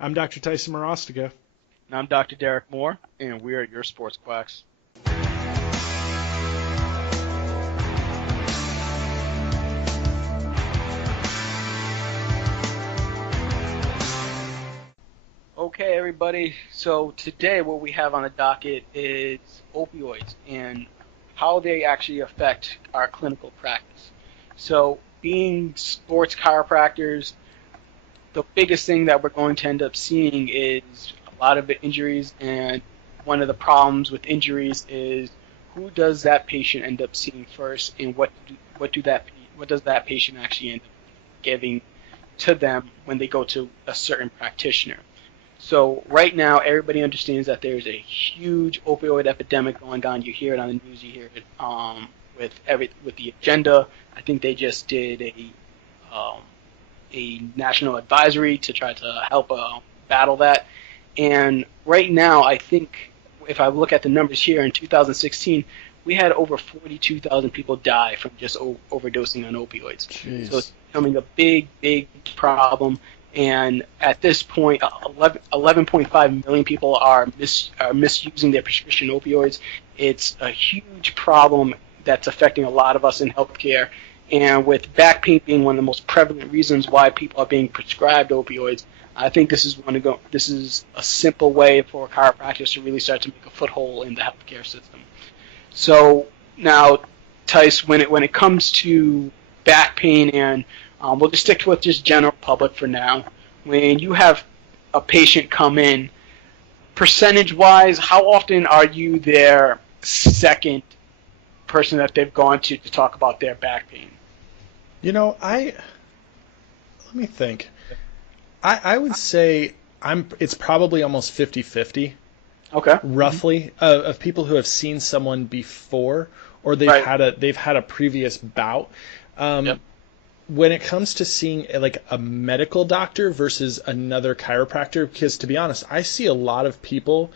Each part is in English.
I'm Dr. Tyson Morostiga. And I'm Dr. Derek Moore, and we are your sports quacks. Okay, everybody. So today what we have on the docket is opioids and how they actually affect our clinical practice. So being sports chiropractors, the biggest thing that we're going to end up seeing is a lot of injuries, and one of the problems with injuries is who does that patient end up seeing first, and what does that patient actually end up giving to them when they go to a certain practitioner. So right now, everybody understands that there's a huge opioid epidemic going on. You hear it on the news. You hear it with the agenda. I think they just did a national advisory to try to help battle that. And right now, I think if I look at the numbers here in 2016, we had over 42,000 people die from just overdosing on opioids. Jeez. So it's becoming a big, big problem. And at this point, 11.5 million people are misusing their prescription opioids. It's a huge problem that's affecting a lot of us in healthcare. And with back pain being one of the most prevalent reasons why people are being prescribed opioids, I think this is a simple way for chiropractors to really start to make a foothold in the healthcare system. So now, Tice, when it comes to back pain, and we'll just stick with just general public for now. When you have a patient come in, percentage-wise, how often are you their second person that they've gone to talk about their back pain? Let me think. I would say it's probably almost 50-50. Okay. Roughly, of people who have seen someone before, or they've had a previous bout. Yep. When it comes to seeing like a medical doctor versus another chiropractor, because to be honest, I see a lot of people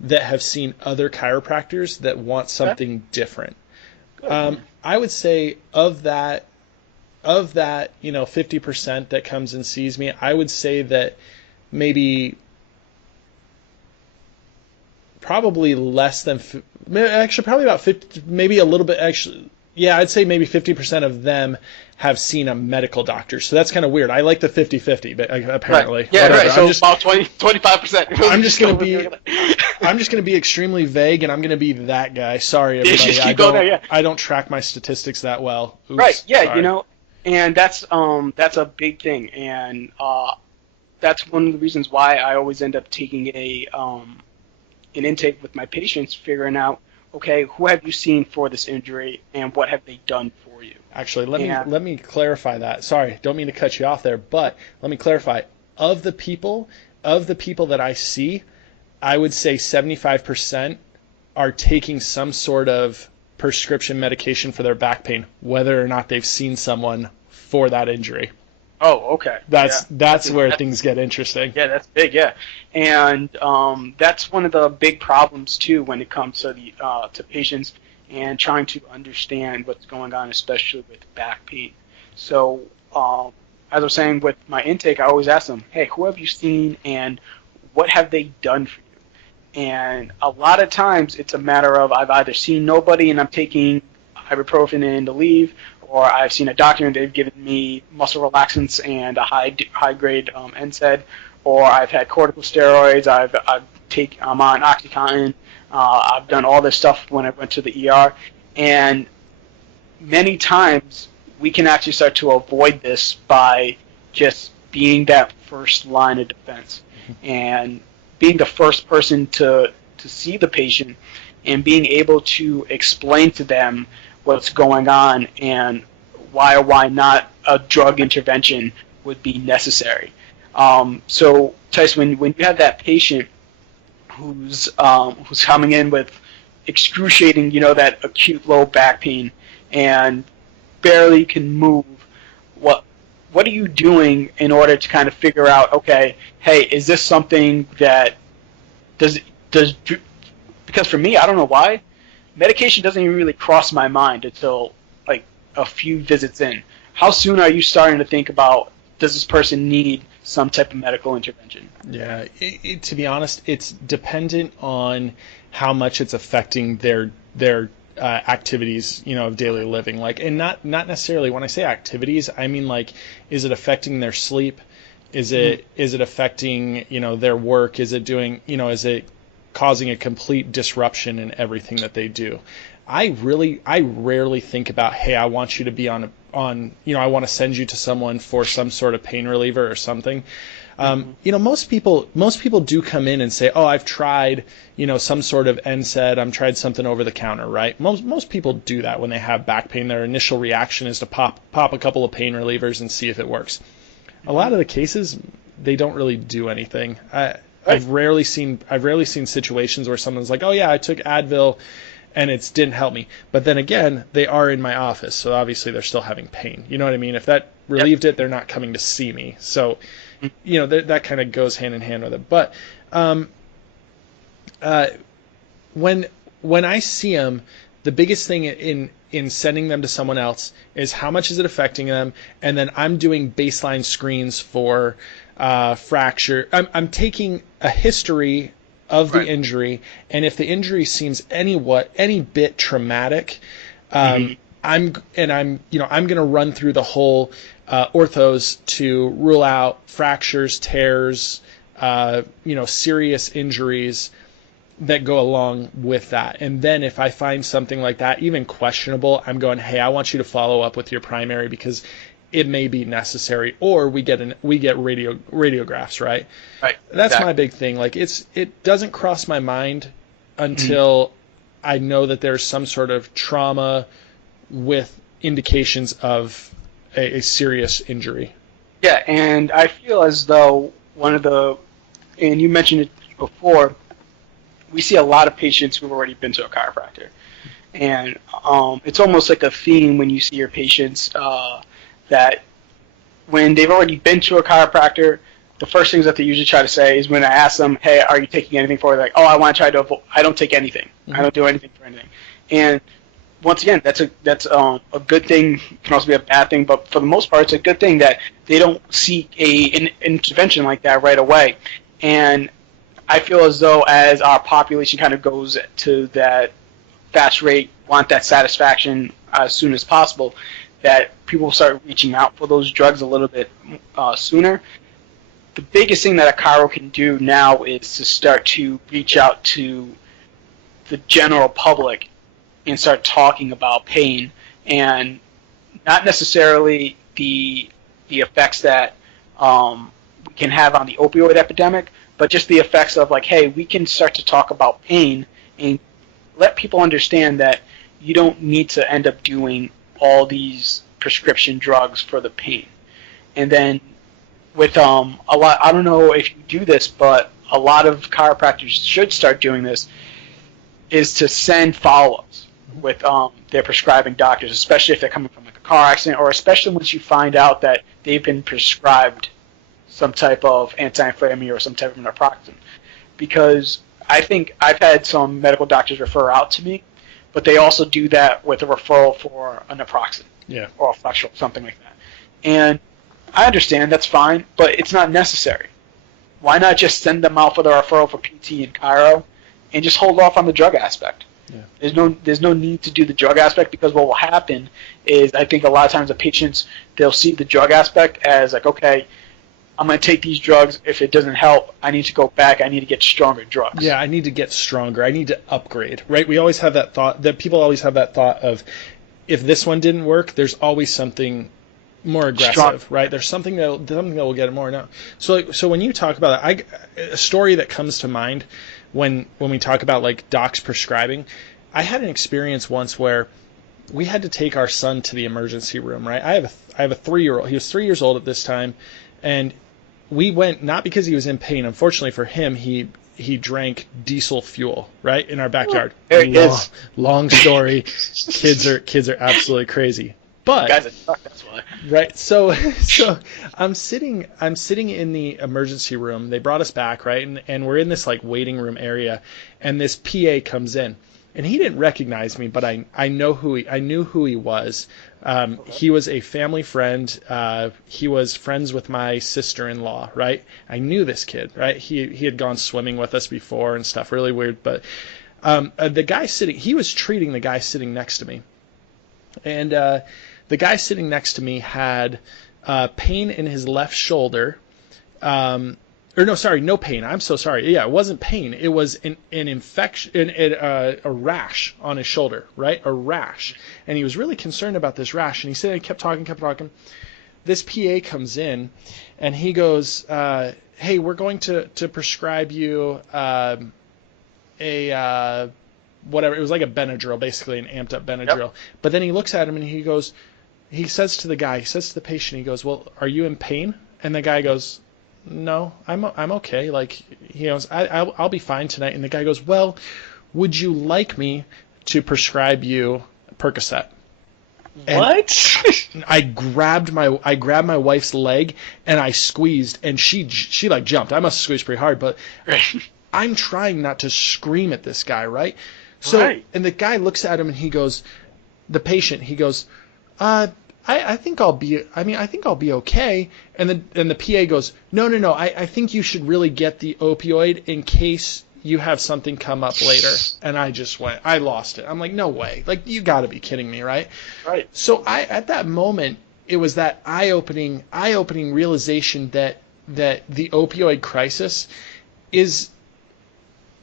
that have seen other chiropractors that want something different. I would say of that 50% that comes and sees me, I would say that maybe probably less than actually probably about 50, maybe a little bit actually. Yeah, I'd say maybe 50% of them have seen a medical doctor. So that's kind of weird. I like the 50-50, but apparently. Right. Yeah, whatever. right. So about 25%. I'm just going to be extremely vague, and I'm going to be that guy. Sorry, everybody. Just keep going there, yeah. I don't track my statistics that well. Oops, right. Yeah, sorry. And that's a big thing, and that's one of the reasons why I always end up taking an intake with my patients, figuring out, okay, who have you seen for this injury, and what have they done for you? Actually, let me clarify that. Sorry, don't mean to cut you off there, but let me clarify. Of the people that I see, I would say 75% are taking some sort of prescription medication for their back pain, whether or not they've seen someone for that injury. Oh, okay. That's where things get interesting. Yeah, that's big. Yeah, and that's one of the big problems too when it comes to to patients and trying to understand what's going on, especially with back pain. So, as I was saying with my intake, I always ask them, "Hey, who have you seen, and what have they done for you?" And a lot of times it's a matter of I've either seen nobody and I'm taking ibuprofen and to leave, or I've seen a doctor and they've given me muscle relaxants and a high grade NSAID, or I've had corticosteroids. I'm on OxyContin. I've done all this stuff when I went to the ER, and many times we can actually start to avoid this by just being that first line of defense and being the first person to see the patient and being able to explain to them what's going on and why or why not a drug intervention would be necessary. So, Tyson, when you have that patient who's coming in with excruciating, that acute low back pain and barely can move, what are you doing in order to kind of figure out, okay, hey, is this something that does because for me, I don't know why, medication doesn't even really cross my mind until like a few visits in. How soon are you starting to think about, does this person need some type of medical intervention. Yeah, to be honest, it's dependent on how much it's affecting their activities, of daily living. Like, and not necessarily when I say activities, I mean like, is it affecting their sleep? Is it affecting their work? Is it doing is it causing a complete disruption in everything that they do? I rarely think about, hey, I want you to be on I want to send you to someone for some sort of pain reliever or something. Most people do come in and say, oh, I've tried, some sort of NSAID, I've tried something over the counter, right? Most people do that when they have back pain. Their initial reaction is to pop a couple of pain relievers and see if it works. A lot of the cases, they don't really do anything. I've rarely seen situations where someone's like, oh yeah, I took Advil and it didn't help me. But then again, they are in my office, so obviously they're still having pain. You know what I mean? If that relieved it, they're not coming to see me. So, that kind of goes hand in hand with it. But when I see them, the biggest thing in sending them to someone else is how much is it affecting them, and then I'm doing baseline screens for fracture. I'm taking a history of the injury, and if the injury seems any bit traumatic, I'm going to run through the whole orthos to rule out fractures, tears, serious injuries that go along with that. And then if I find something like that, even questionable, I'm going, hey, I want you to follow up with your primary because it may be necessary, or we get radiographs, right? Right. That's exactly my big thing. Like it doesn't cross my mind until I know that there's some sort of trauma with indications of a serious injury. Yeah, and I feel as though and you mentioned it before, we see a lot of patients who've already been to a chiropractor. And it's almost like a theme when you see your patients that when they've already been to a chiropractor, the first things that they usually try to say is when I ask them, hey, are you taking anything for it? Like, oh, I want to try to avoid. I don't take anything. Mm-hmm. I don't do anything for anything. And once again, that's a good thing. It can also be a bad thing, but for the most part, it's a good thing that they don't seek an intervention like that right away. And I feel as though as our population kind of goes to that fast rate, want that satisfaction as soon as possible, that people start reaching out for those drugs a little bit sooner. The biggest thing that a chiro can do now is to start to reach out to the general public and start talking about pain, and not necessarily the effects that we can have on the opioid epidemic, but just the effects of like, hey, we can start to talk about pain and let people understand that you don't need to end up doing all these prescription drugs for the pain. And then with a lot, I don't know if you do this, but a lot of chiropractors should start doing this, is to send follow-ups with their prescribing doctors, especially if they're coming from like a car accident, or especially once you find out that they've been prescribed some type of anti-inflammatory or some type of naproxen. Because I think I've had some medical doctors refer out to me, but they also do that with a referral for a naproxen or a flexural, something like that. And I understand that's fine, but it's not necessary. Why not just send them out for the referral for PT and chiro and just hold off on the drug aspect? Yeah. There's no need to do the drug aspect, because what will happen is I think a lot of times the patients, they'll see the drug aspect as like, okay, I'm going to take these drugs. If it doesn't help, I need to go back. I need to get stronger drugs. Yeah, I need to get stronger. I need to upgrade, right? We always have that thought, that people always have that thought of, if this one didn't work, there's always something more aggressive, right? There's something that will get it more now. So when you talk about that, a story that comes to mind when we talk about like docs prescribing, I had an experience once where we had to take our son to the emergency room, right? I have a 3-year-old. He was 3 years old at this time, and we went not because he was in pain. Unfortunately for him, he drank diesel fuel, right, in our backyard. There it is. Long story. Kids are absolutely crazy. But guys are stuck, that's why. Right. So I'm sitting in the emergency room. They brought us back, right? And we're in this like waiting room area, and this PA comes in. and he didn't recognize me, but I knew who he was. He was a family friend. He was friends with my sister-in-law, right? I knew this kid, right? He had gone swimming with us before and stuff, really weird. But the guy he was treating the guy sitting next to me. And the guy sitting next to me had pain in his left shoulder. Or no, sorry, no pain. I'm so sorry. Yeah, it wasn't pain. It was an infection, a rash on his shoulder, right? A rash. And he was really concerned about this rash. And he said, he kept talking. This PA comes in, and he goes, hey, we're going to prescribe you whatever. It was like a Benadryl, basically an amped up Benadryl. Yep. But then he looks at him and he says to the patient, he goes, well, are you in pain? And the guy goes, no, I'm okay. Like, he goes, I'll be fine tonight. And the guy goes, well, would you like me to prescribe you Percocet? What? I grabbed my wife's leg and I squeezed, and she like jumped. I must have squeezed pretty hard, but I'm trying not to scream at this guy, right? So, and the guy looks at him and he goes, the patient, he goes, I think I'll be okay. And the PA goes, no, I think you should really get the opioid in case you have something come up later. And I lost it. I'm like, no way. Like, you got to be kidding me, right? Right. So at that moment, it was that eye-opening realization that the opioid crisis is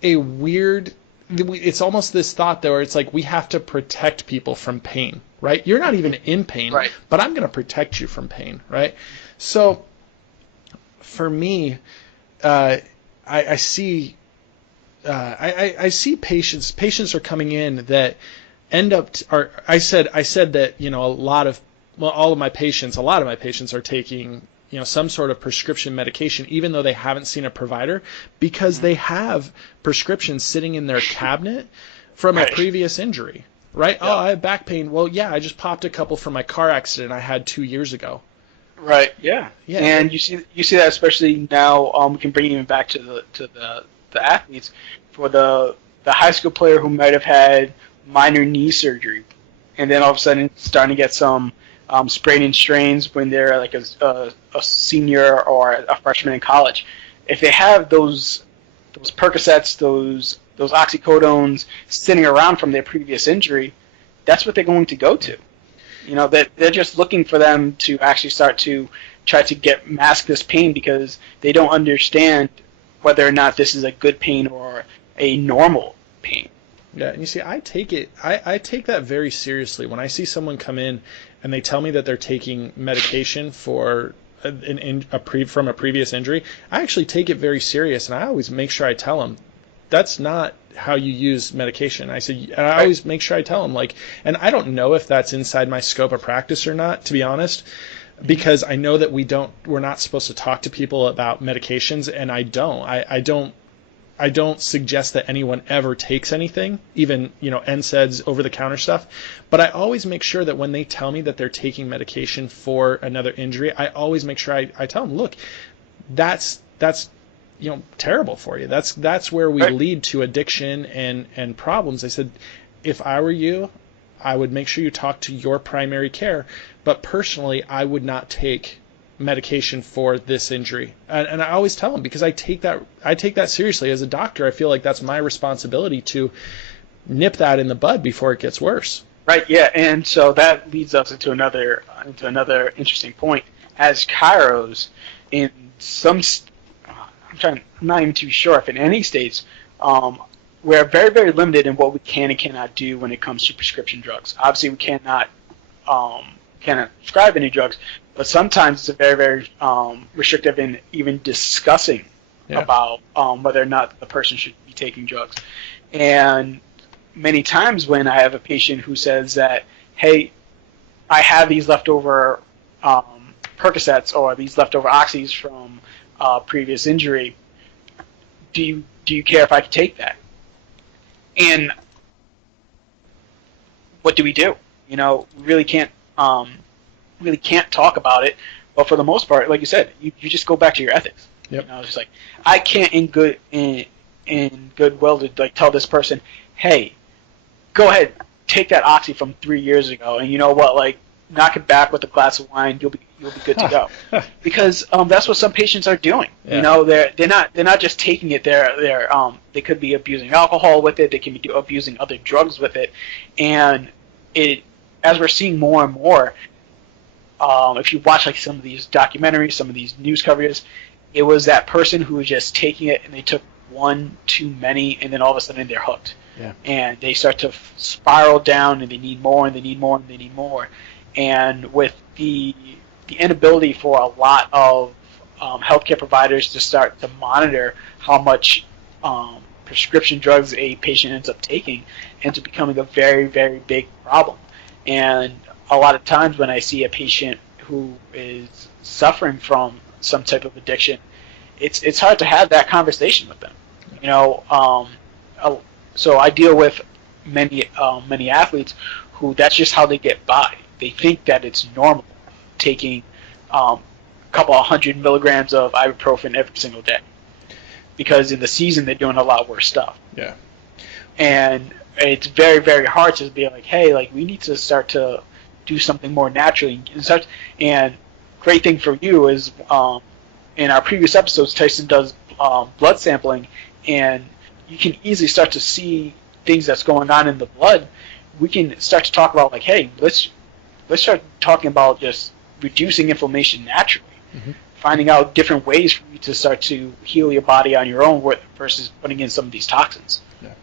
a weird. It's almost this thought though, where it's like we have to protect people from pain, right? You're not even in pain, right, but I'm going to protect you from pain, right? So for me, I see patients. Patients are coming in that end up. I said that a lot of my patients are taking some sort of prescription medication, even though they haven't seen a provider, because they have prescriptions sitting in their cabinet from a previous injury, right? Yep. Oh, I have back pain. Well, yeah, I just popped a couple from my car accident I had 2 years ago. Right. Yeah. And you see that especially now. We can bring it even back to the athletes, for the high school player who might have had minor knee surgery, and then all of a sudden starting to get some sprain and strains when they're like a senior or a freshman in college. If they have those Percocets, those oxycodones sitting around from their previous injury, that's what they're going to go to. That they're just looking for them to actually start to try to mask this pain, because they don't understand whether or not this is a good pain or a normal pain. Yeah, and you see, I take that very seriously. When I see someone come in and they tell me that they're taking medication for from a previous injury, I actually take it very serious, and I always make sure I tell them that's not how you use medication. I always make sure I tell them, like, and I don't know if that's inside my scope of practice or not, to be honest, because I know that we're not supposed to talk to people about medications, and I don't suggest that anyone ever takes anything, even, NSAIDs, over-the-counter stuff. But I always make sure that when they tell me that they're taking medication for another injury, I always make sure I tell them, look, that's terrible for you. That's where we lead to addiction and problems. I said, if I were you, I would make sure you talk to your primary care. But personally, I would not take medication for this injury, and I always tell them, because I take that seriously as a doctor. I feel like that's my responsibility to nip that in the bud before it gets worse. Right. Yeah, and so that leads us into another interesting point. As chiros, in some, I'm not even too sure if in any states, we're very, very limited in what we can and cannot do when it comes to prescription drugs. Obviously, we cannot prescribe any drugs. But sometimes it's very, very restrictive in even discussing about whether or not the person should be taking drugs. And many times when I have a patient who says that, hey, I have these leftover Percocets or these leftover oxys from previous injury, do you care if I could take that? And what do we do? We really can't talk about it, but for the most part, like you said, you just go back to your ethics. Yep. It's just like, I can't in goodwill to like tell this person, hey, go ahead, take that oxy from 3 years ago, and you know what, like, knock it back with a glass of wine, you'll be good to go. Because that's what some patients are doing. Yeah. You know, they're not just taking it. They could be abusing alcohol with it. They can be abusing other drugs with it, and as we're seeing more and more, if you watch like some of these documentaries, some of these news coverages, it was that person who was just taking it and they took one too many, and then all of a sudden they're hooked. Yeah. And they start to spiral down, and they need more, and they need more, and they need more. And with the inability for a lot of healthcare providers to start to monitor how much prescription drugs a patient ends up taking, ends up becoming a very, very big problem. And a lot of times when I see a patient who is suffering from some type of addiction, it's hard to have that conversation with them. You know, so I deal with many athletes who that's just how they get by. They think that it's normal taking a couple of 100 milligrams of ibuprofen every single day, because in the season they're doing a lot worse stuff. Yeah. And it's very, very hard to be like, hey, like, we need to start to do something more naturally. And great thing for you is in our previous episodes, Tyson does blood sampling, and you can easily start to see things that's going on in the blood. We can start to talk about, like, hey, let's start talking about just reducing inflammation naturally, finding out different ways for you to start to heal your body on your own versus putting in some of these toxins. Yeah.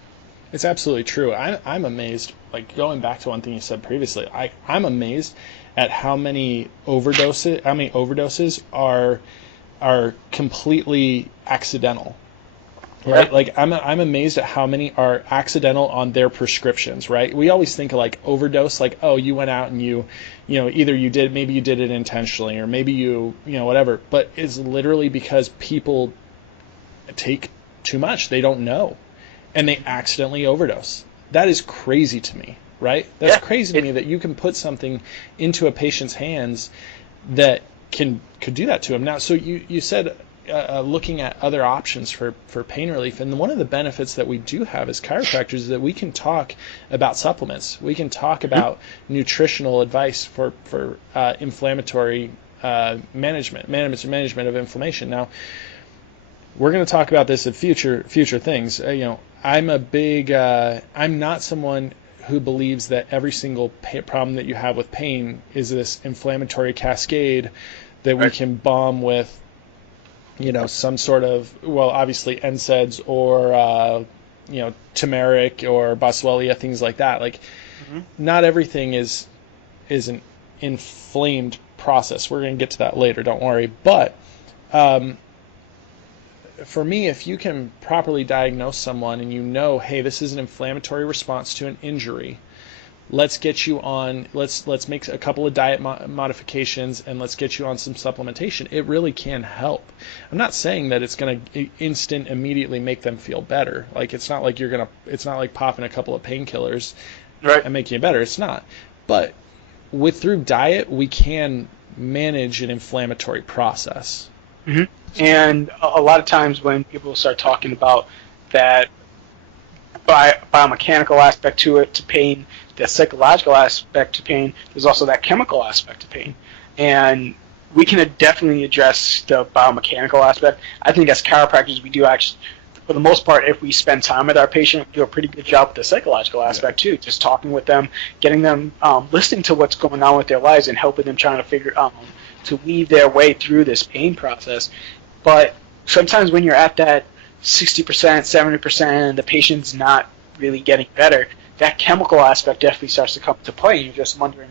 It's absolutely true. I'm amazed, like, going back to one thing you said previously, I'm amazed at how many overdoses are completely accidental. Right, like I'm amazed at how many are accidental on their prescriptions. Right, we always think of like overdose, like, oh, you went out and you know, either maybe you did it intentionally, or maybe you know, whatever. But it's literally because people take too much, they don't know, and they accidentally overdose. That is crazy to me. Right, that's crazy to me that you can put something into a patient's hands that could do that to him. Now, so you said. Looking at other options for pain relief, and one of the benefits that we do have as chiropractors is that we can talk about supplements. We can talk about nutritional advice for inflammatory management of inflammation. Now, we're going to talk about this in future things. You know, I'm not someone who believes that every single problem that you have with pain is this inflammatory cascade that we can bomb with, you know, some sort of, well, obviously NSAIDs or, you know, turmeric or boswellia, things like that. Like, not everything is an inflamed process. We're going to get to that later, don't worry. But for me, if you can properly diagnose someone and you know, hey, this is an inflammatory response to an injury, let's get you on, let's make a couple of diet modifications, and let's get you on some supplementation. It really can help. I'm not saying that it's going to immediately make them feel better. Like, it's not like it's not like popping a couple of painkillers and making it better. It's not. But through diet, we can manage an inflammatory process. And a lot of times when people start talking about that biomechanical aspect to pain, the psychological aspect to pain, there's also that chemical aspect to pain. And we can definitely address the biomechanical aspect. I think as chiropractors, we do actually, for the most part, if we spend time with our patient, we do a pretty good job with the psychological aspect too, just talking with them, getting them, listening to what's going on with their lives and helping them trying to figure to weave their way through this pain process. But sometimes when you're at that 60%, 70%, and the patient's not really getting better, that chemical aspect definitely starts to come into play. You're just wondering,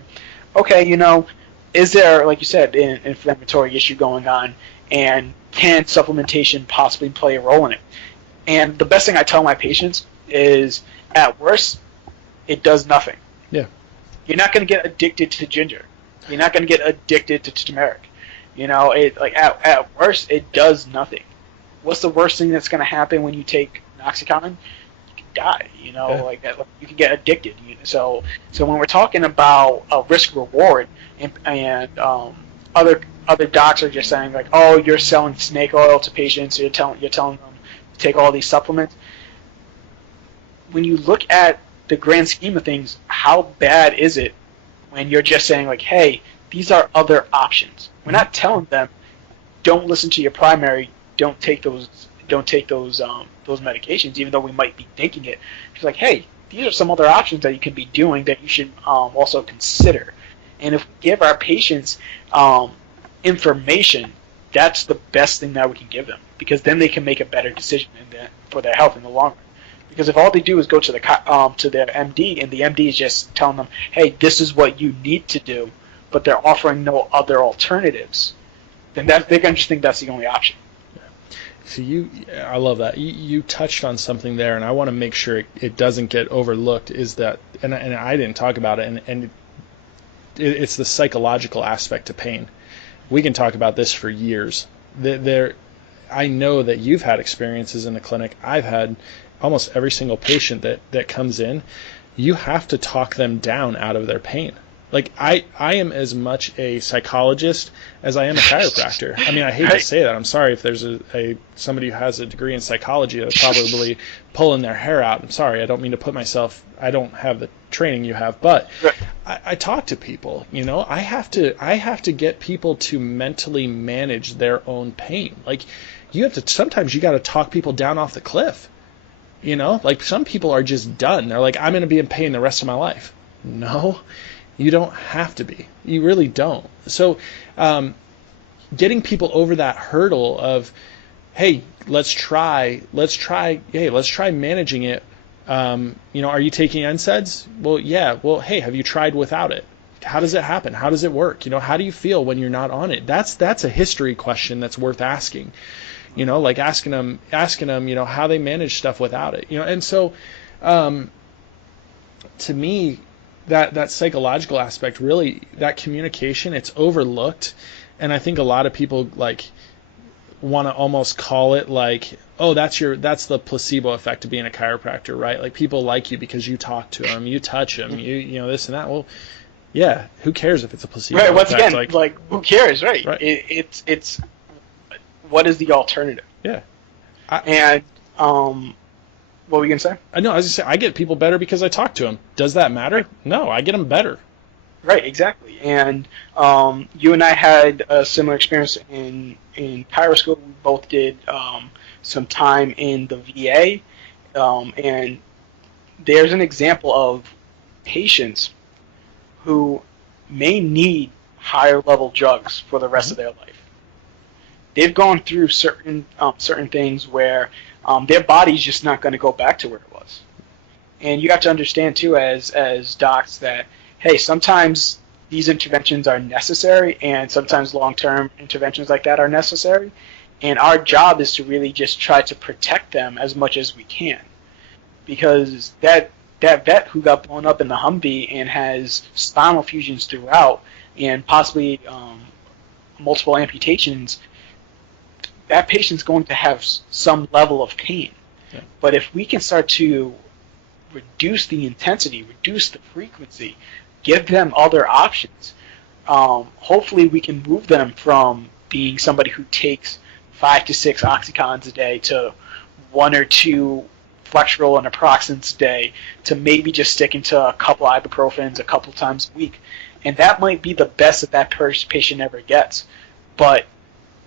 okay, you know, is there, like you said, an inflammatory issue going on, and can supplementation possibly play a role in it? And the best thing I tell my patients is, at worst, it does nothing. Yeah. You're not going to get addicted to ginger. You're not going to get addicted to turmeric. You know, at worst, it does nothing. What's the worst thing that's going to happen when you take Oxycontin? You can die. You know, like you can get addicted. So when we're talking about a risk reward, and other docs are just saying like, oh, you're selling snake oil to patients. You're telling them to take all these supplements. When you look at the grand scheme of things, how bad is it when you're just saying like, hey, these are other options. We're not telling them, don't listen to your primary, don't take those medications, even though we might be thinking it. It's like, hey, these are some other options that you can be doing that you should also consider. And if we give our patients information, that's the best thing that we can give them, because then they can make a better decision for their health in the long run. Because if all they do is go to their MD, and the MD is just telling them, hey, this is what you need to do, but they're offering no other alternatives, then they're going to just think that's the only option. So I love that. You touched on something there, and I want to make sure it doesn't get overlooked, is that, and I didn't talk about it, and it's the psychological aspect to pain. We can talk about this for years. I know that you've had experiences in the clinic. I've had almost every single patient that comes in. You have to talk them down out of their pain. Like, I am as much a psychologist as I am a chiropractor. I mean, I hate to say that. I'm sorry if there's somebody who has a degree in psychology that's probably pulling their hair out. I'm sorry. I don't mean to put myself, I don't have the training you have, but I talk to people, you know. I have to get people to mentally manage their own pain. Like, sometimes you got to talk people down off the cliff. You know, like, some people are just done. They're like, I'm going to be in pain the rest of my life. No. You don't have to be. You really don't. So getting people over that hurdle of, hey, let's try managing it. Are you taking NSAIDs? Well, yeah. Well, hey, have you tried without it? How does it happen? How does it work? How do you feel when you're not on it? That's a history question that's worth asking. Like asking them, how they manage stuff without it. And so to me, that psychological aspect, really, that communication, it's overlooked. And I think a lot of people like want to almost call it like, oh, that's the placebo effect of being a chiropractor, right? Like, people like you because you talk to them, you touch them, you this and that. Well, yeah, who cares if it's a placebo effect? Right, once again, like who cares, right? It's what is the alternative? Yeah. What were you going to say? I was going to say, I get people better because I talk to them. Does that matter? No, I get them better. Right, exactly. And you and I had a similar experience in chiro school. We both did some time in the VA. And there's an example of patients who may need higher level drugs for the rest of their life. They've gone through certain things where their body's just not going to go back to where it was. And you have to understand, too, as docs, that, hey, sometimes these interventions are necessary, and sometimes long-term interventions like that are necessary. And our job is to really just try to protect them as much as we can. Because that vet who got blown up in the Humvee and has spinal fusions throughout and possibly multiple amputations, that patient's going to have some level of pain. Yeah. But if we can start to reduce the intensity, reduce the frequency, give them other options, hopefully we can move them from being somebody who takes 5 to 6 Oxycontins a day to 1 or 2 Flexeril and Naproxens a day to maybe just sticking to a couple ibuprofens a couple times a week. And that might be the best that patient ever gets. But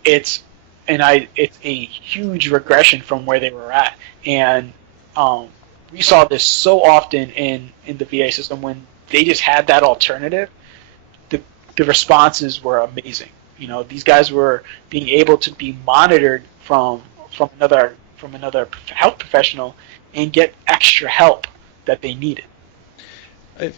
it's a huge regression from where they were at. And we saw this so often in the VA system. When they just had that alternative, the responses were amazing. These guys were being able to be monitored from another health professional and get extra help that they needed.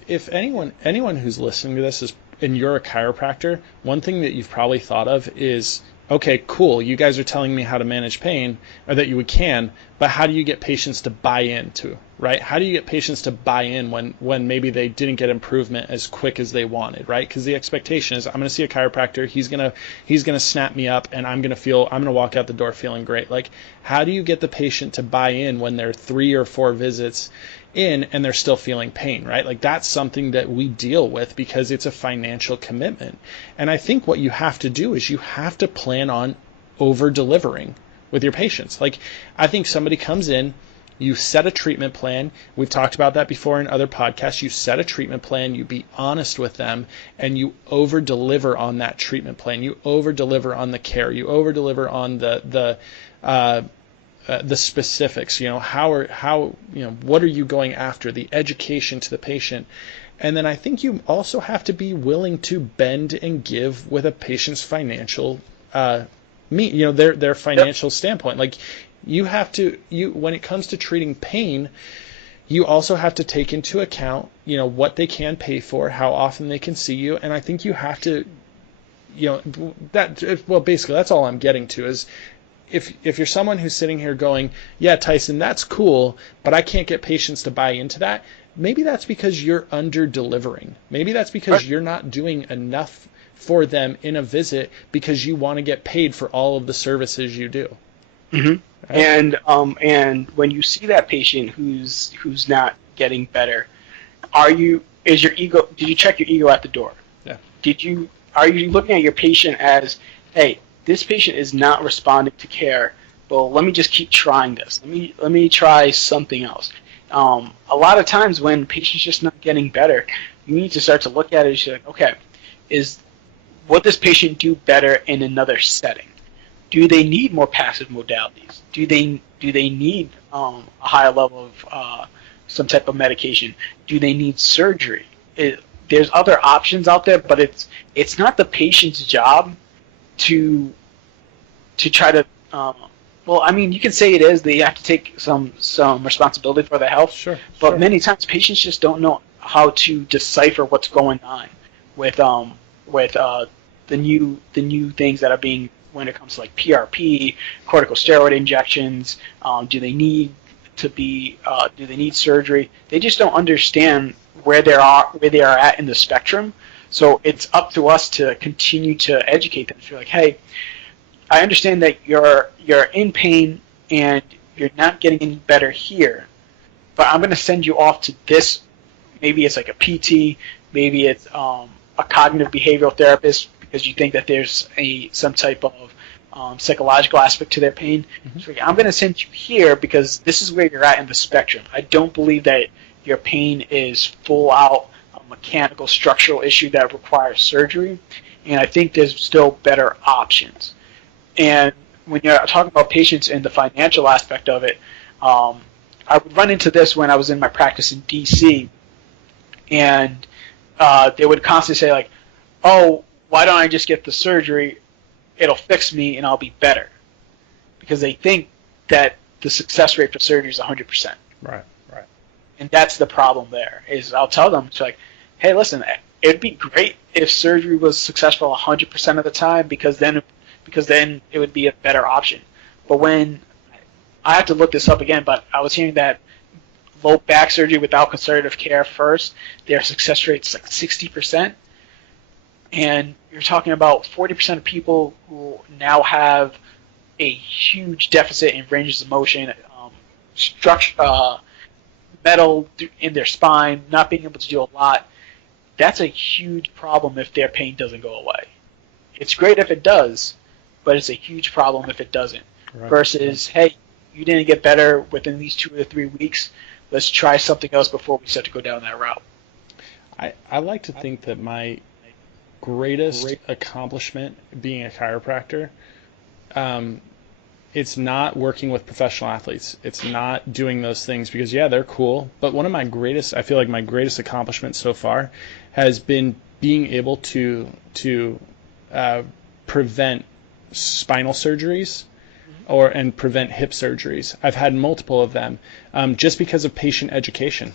If anyone who's listening to this and you're a chiropractor, one thing that you've probably thought of is, okay, cool, you guys are telling me how to manage pain, or that you can, but how do you get patients to buy into, right? How do you get patients to buy in when maybe they didn't get improvement as quick as they wanted, right? Because the expectation is, I'm going to see a chiropractor, he's going to snap me up, and I'm going to walk out the door feeling great. Like, how do you get the patient to buy in when they're 3 or 4 visits in and they're still feeling pain, right? Like, that's something that we deal with because it's a financial commitment. And I think what you have to do is you have to plan on over delivering with your patients. Like, I think somebody comes in You set a treatment plan. We've talked about that before in other podcasts. You set a treatment plan, you be honest with them, and you over deliver on that treatment plan. You over deliver on the care. You over deliver on the specifics. What are you going after? The education to the patient. And then I think you also have to be willing to bend and give with a patient's financial their financial standpoint. Like you have to, when it comes to treating pain, you also have to take into account, what they can pay for, how often they can see you. And I think you have to, basically that's all I'm getting to is if you're someone who's sitting here going, yeah, Tyson, that's cool, but I can't get patients to buy into that. Maybe that's because you're under delivering. Maybe that's because you're not doing enough for them in a visit because you want to get paid for all of the services you do. Mm-hmm. Right? And when you see that patient who's not getting better, did you check your ego at the door? Yeah. Are you looking at your patient as, hey, this patient is not responding to care, well, let me just keep trying this. Let me try something else. A lot of times when patients just not getting better, you need to start to look at it and say, like, okay, would this patient do better in another setting? Do they need more passive modalities? Do they need a higher level of some type of medication? Do they need surgery? There's other options out there, but it's not the patient's job to try to. You can say it is. They have to take some responsibility for their health. Sure. But many times patients just don't know how to decipher what's going on with the new things that are being, when it comes to like PRP, corticosteroid injections. Do they need surgery? They just don't understand where they are at in the spectrum. So it's up to us to continue to educate them. So you're like, hey, I understand that you're in pain and you're not getting any better here, but I'm going to send you off to this. Maybe it's like a PT, maybe it's a cognitive behavioral therapist because you think that there's some type of psychological aspect to their pain. Mm-hmm. So I'm going to send you here because this is where you're at in the spectrum. I don't believe that your pain is full out a mechanical structural issue that requires surgery, and I think there's still better options. And when you're talking about patients and the financial aspect of it, I would run into this when I was in my practice in D.C., and they would constantly say, like, oh, why don't I just get the surgery? It'll fix me and I'll be better. Because they think that the success rate for surgery is 100%. Right. And that's the problem there, is I'll tell them, it's like, hey, listen, it'd be great if surgery was successful 100% of the time because then it would be a better option. But when I have to look this up again, but I was hearing that low back surgery without conservative care first, their success rate is like 60%. And you're talking about 40% of people who now have a huge deficit in ranges of motion, metal in their spine, not being able to do a lot. That's a huge problem if their pain doesn't go away. It's great if it does, but it's a huge problem if it doesn't. Right. Versus, hey, you didn't get better within these 2 or 3 weeks. Let's try something else before we start to go down that route. I like to think that my greatest accomplishment being a chiropractor, it's not working with professional athletes. It's not doing those things because, yeah, they're cool. But I feel like my greatest accomplishment so far has been being able to prevent spinal surgeries and prevent hip surgeries. I've had multiple of them just because of patient education.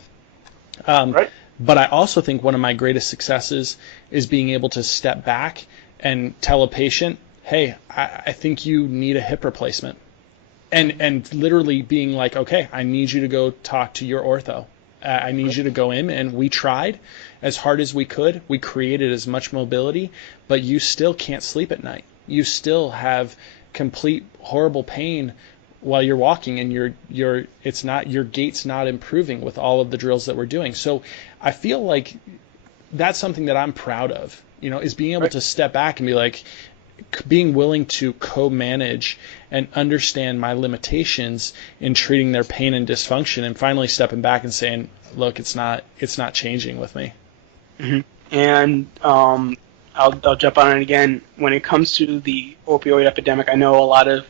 Right. But I also think one of my greatest successes is being able to step back and tell a patient, hey, I think you need a hip replacement. And literally being like, okay, I need you to go talk to your ortho. I need you to go in, and we tried as hard as we could. We created as much mobility, but you still can't sleep at night. You still have complete horrible pain while you're walking, and your gait's not improving with all of the drills that we're doing. So I feel like that's something that I'm proud of, is being able to step back and be like, being willing to co-manage and understand my limitations in treating their pain and dysfunction, and finally stepping back and saying, look, it's not changing with me. Mm-hmm. And I'll jump on it again. When it comes to the opioid epidemic, I know a lot of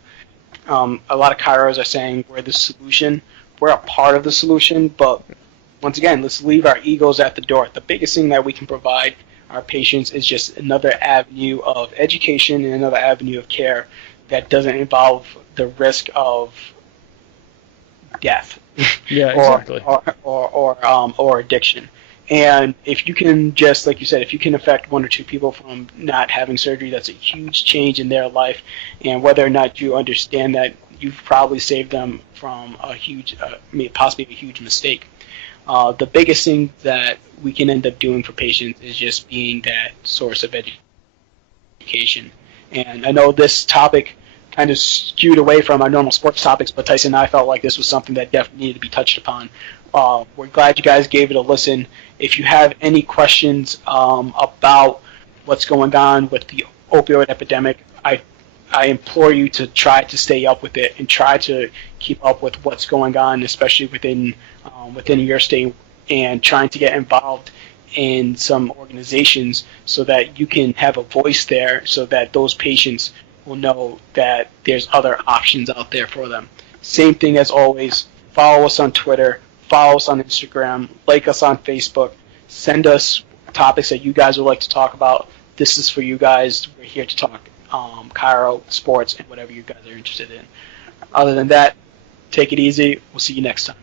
chiros are saying we're the solution. We're a part of the solution, but once again, let's leave our egos at the door. The biggest thing that we can provide our patients is just another avenue of education and another avenue of care that doesn't involve the risk of death. Yeah, exactly. or addiction. And if you can just, like you said, if you can affect one or two people from not having surgery, that's a huge change in their life. And whether or not you understand that, you've probably saved them from a huge, possibly a huge mistake. The biggest thing that we can end up doing for patients is just being that source of education. And I know this topic kind of skewed away from our normal sports topics, but Tyson and I felt like this was something that definitely needed to be touched upon. We're glad you guys gave it a listen. If you have any questions about what's going on with the opioid epidemic, I implore you to try to stay up with it and try to keep up with what's going on, especially within your state, and trying to get involved in some organizations so that you can have a voice there, so that those patients will know that there's other options out there for them. Same thing as always, follow us on Twitter, follow us on Instagram, like us on Facebook, send us topics that you guys would like to talk about. This is for you guys. We're here to talk chiro, sports, and whatever you guys are interested in. Other than that, take it easy. We'll see you next time.